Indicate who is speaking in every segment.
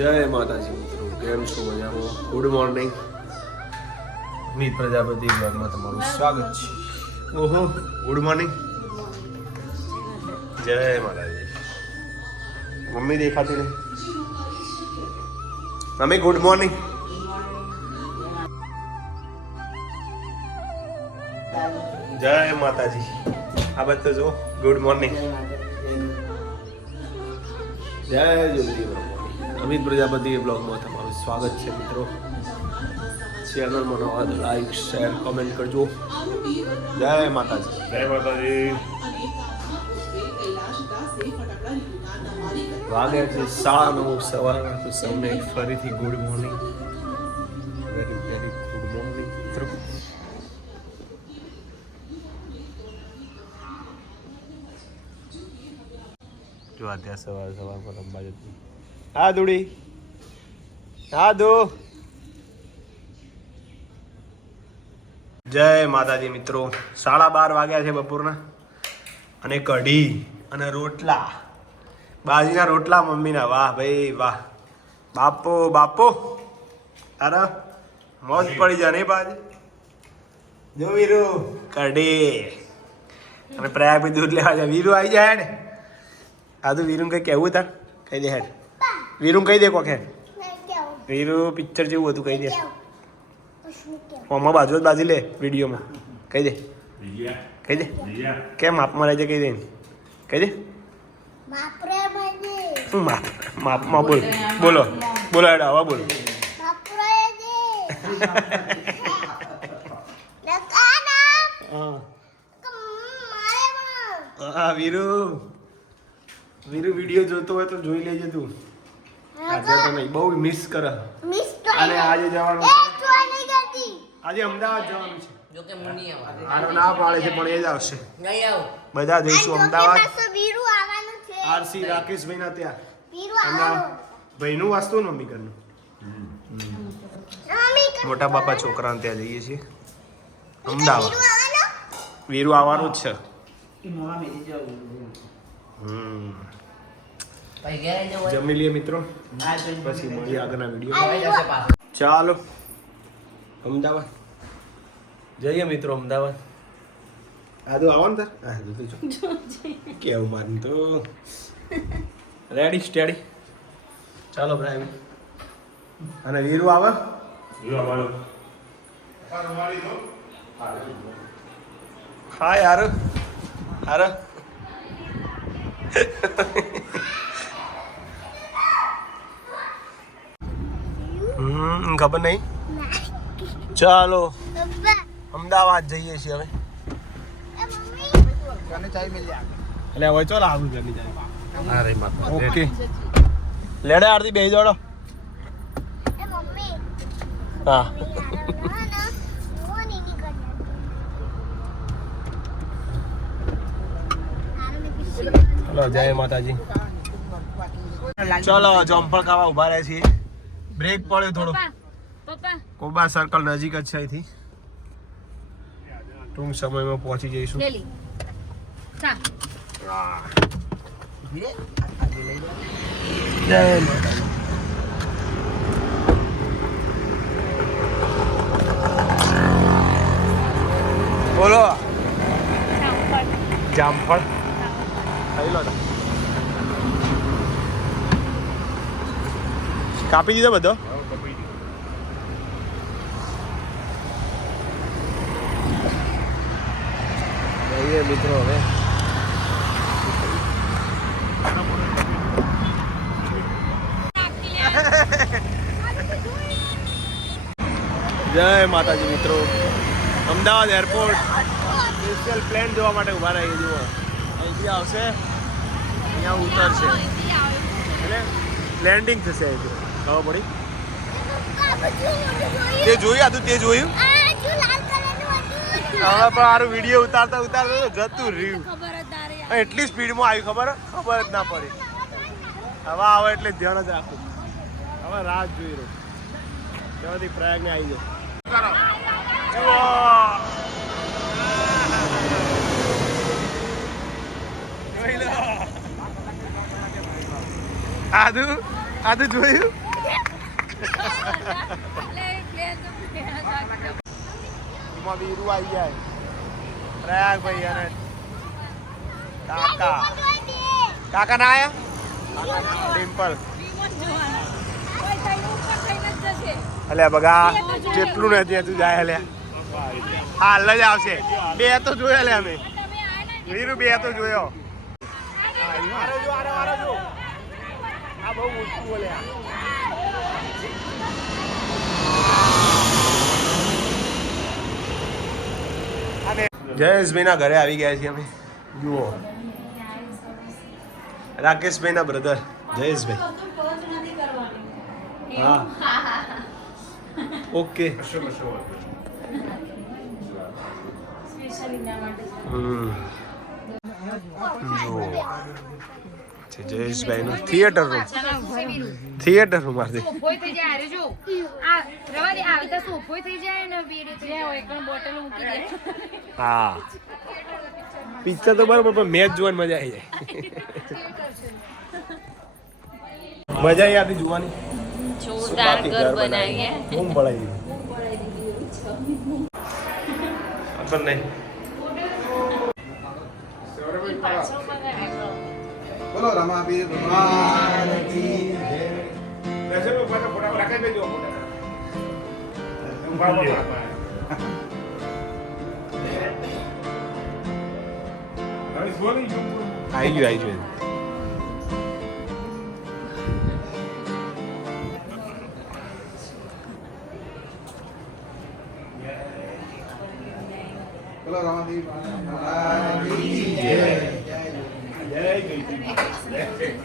Speaker 1: જય માતાજી મિત્રો. કેમ છો મજામાં? ગુડ મોર્નિંગ મીત પ્રજાપતિ બ્લોગમાં તમારું સ્વાગત છે. ઓહો ગુડ મોર્નિંગ જય માતાજી. મમ્મી દેખાતી નહીં મમ્મી ગુડ મોર્નિંગ જય માતાજી. આ બધું જો ગુડ મોર્નિંગ જય જલ્દી અમિત પ્રજાપતિ બ્લોગમાં તમારું સ્વાગત છે મિત્રો. ચેનલમાં નવા લાઈક શેર કોમેન્ટ કરજો. જય માતાજી.
Speaker 2: જય માતાજી.
Speaker 1: વાગે છે સાડા નવ સવારના તો સૌને ફરીથી good morning very very good morning મિત્રો. જો અત્યારે સવાર સવારમાં રમવા જતી હા દુડી. હા દુ. જય માતાજી મિત્રો. સાડા બાર વાગ્યા છે બપોરના. અને કઢી અને રોટલા. બાજીના રોટલા મમ્મીના. વાહ ભાઈ વાહ. બાપો બાપો. અરે મોજ પડી જાય નહીં બાજી? જો વીરુ. કઢી. અને પ્રયાગ દૂધ લેવા જાય. વીરુ આવી જાય ને? આ તો વીરુ કઈ કહેવું તાર? કહી દે હેડ. વીરુ કહી દે કોક વીરું વીરુ પિક્ચર જેવું હતું કહી દે. ફોર્મમાં બાજુ જ બાજી લે વિડીયોમાં. કહી દે. કહી દે. કેમ માપમાં રહેજે કહી દે. કહી દે. શું માપ? માપમાં બોલ. બોલો. બોલો એડા હવા બોલો. હા વીરુ. વીરુ વીડિયો જોતો હોય તો જોઈ લેજે તું. આજે તમે બહુ મિસ કરે.
Speaker 3: મિસ
Speaker 1: અને આજે જવાનું છે. આજે અમદાવાદ જવાનું છે.
Speaker 4: જો કે
Speaker 1: આનો ના પાડે છે પણ એ જ આવશે.
Speaker 4: નહીં આવું.
Speaker 1: બધા જઈશું અમદાવાદ.
Speaker 3: પાછો વીરુ આવવાનું છે.
Speaker 1: આરસી રાકેશભાઈના ત્યાં.
Speaker 3: વીરુ આવવાનું
Speaker 1: ભાઈનું વાસ્તુ ને મમ્મી ઘરનું? મોટા બાપા છોકરાને ત્યાં જઈએ છીએ. અમદાવાદ.
Speaker 3: વીરુ આવવાનું
Speaker 1: જ છે. હમ. જમી લઈએ મિત્રો. પછી મળીએ આગળના વીડિયો
Speaker 4: આવી
Speaker 1: ચાલો. અમદાવાદ. જઈએ મિત્રો અમદાવાદ. આદુ આવવાનું તાર. હા આદુ તો જો. કેવું મારું તો. રેડી સ્ટેડી ચાલો ભાઈ અને વીરુ આવે? હા યાર હાર હમ ખબર નહીં? ચાલો. અમદાવાદ જઈએ છીએ હવે.
Speaker 3: એ મમ્મી.
Speaker 1: એટલે હવે ચાલો આવું ઘરની જાય અરે માતા ઓકે. લેડે આરતી બેસી જોડો. હા. ચલો જય માતાજી. ચલો જમ્પર ખાવા ઊભા રહે છીએ. બ્રેક પડ્યો થોડો કોબા સર્કલ નજીક જ છે અહીંથી. ટૂંક સમયમાં પહોંચી જઈશું. જય બોલો. જામફળ ખાઈ લો તો. કાપી દીધો બધો? જઈએ મિત્રો હવે. જય માતાજી મિત્રો. અમદાવાદ એરપોર્ટ સ્પેશિયલ પ્લેન જોવા માટે ઊભા રહી જુઓ. અહીંથી આવશે. અહીંયા ઉતરશે. એટલે લેન્ડિંગ થશે અહીંથી. ખબર પડી? તે જોયું? હતું તે જોયું?
Speaker 3: આ જો લાલ કલરનું હતું.
Speaker 1: હવે પણ સારું વીડિયો ઉતારતા ઉતારતા જતું રહ્યું. એટલી સ્પીડમાં આવ્યું ખબર? ખબર જ ના પડી. હવે આવે એટલે ધ્યાન જ રાખું. હવે રાત જોઈ રહ્યો ત્યાંથી પ્રયાગને આવી જુઓ આદુ? આદુ જોયું? એમાં વીરુ આવી જાય પ્રયાગભાઈ અને કાકા કાકા ના આયા ડિમ્પલ. અલ્યા બગા જેટલું નથી તું જાય અલ્યા હાલ જ આવશે બે તો જોયા લે અમે વીરુ બે તો જોયો આ બહુ ઊંચું બોલ્યા જયેશભાઈના ઘરે આવી ગયા છીએ અમે. જુઓ. રાકેશભાઈના બ્રધર જયેશભાઈ. હા. ઓકે. હમ. જુઓ જયેશભાઈ જયેશભાઈનું થિયેટર રૂમ થિયેટર રૂમમાંથી
Speaker 5: ઉભોય થઈ જાય અરે જો. આ રવા દે આવી તો શું ઉભોય થઈ જાય ને બે રીતે? હોય એક બોટલ મૂકી દે.
Speaker 1: હા. પિક્ચર તો બરોબર પણ મેચ જોવાની મજા આવી જાય. મજા આવી આથી જોવાની?
Speaker 5: જોરદાર ઘર
Speaker 1: ઘર
Speaker 5: બનાવીએ.
Speaker 1: બૂમ પડાવી નહીં.
Speaker 6: બોલો રમાબીર ભગવાન કી
Speaker 1: આવી ગયું આવી ગયું
Speaker 6: બોલો રમાબીર ભગવાન કી જય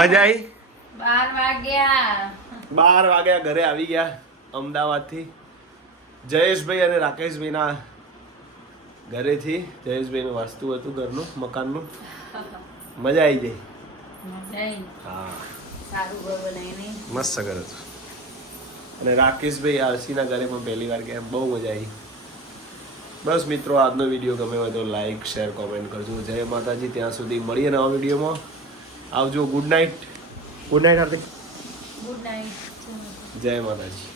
Speaker 1: મજા આવી
Speaker 5: બાર વાગ્યા.
Speaker 1: બાર વાગ્યા ઘરે આવી ગયા અમદાવાદથી. જયેશભાઈ અને રાકેશભાઈના ઘરેથી. જયેશભાઈનું વાસ્તુ હતું ઘરનું મકાનનું. મજા આવી ગઈ? હા. મસ્ત ઘર હતું. અને રાકેશભાઈ આરસીના ઘરે પણ પહેલી વાર ગયા બહુ મજા આવી બસ મિત્રો આજનો વીડિયો ગમે હોય તો લાઈક શેર કોમેન્ટ કરજો. જય માતાજી ત્યાં સુધી મળીએ નવા વિડીયોમાં. આવજો good night good night Hardik.
Speaker 5: Good night
Speaker 1: જય માતાજી.